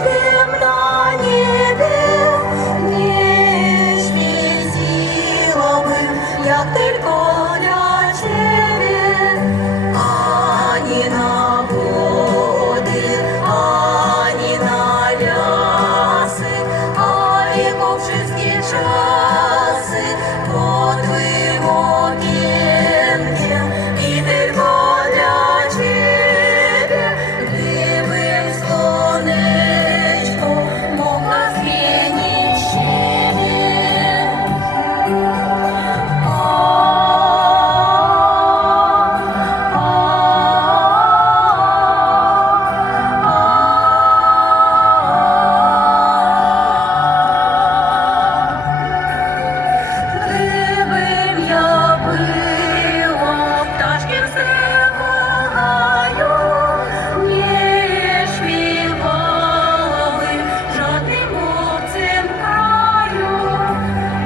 Пташкам на небі не світило би, як тільки для тебе, ані на води, ані на ляси, а й по всі часи, по твоїм окінням, і тільки для тебе, дивим сонечко, мов на звіні щедрі. Дивим я била, пташки все гаю, не співала би жодним мовцем краю,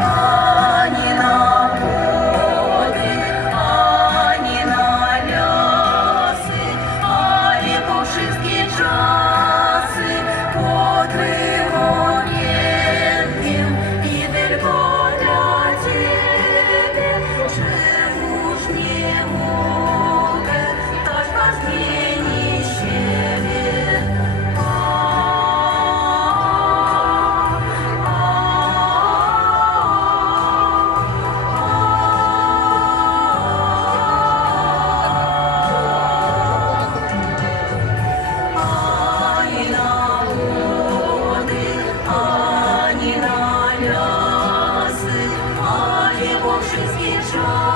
ані на води, ані на ляси, а й по всі часи, по твоїм окінням, і тільки для тебе живу ж не може, пташка з тіні щебет. Ані на води, ані на ляси, а й по всі часи.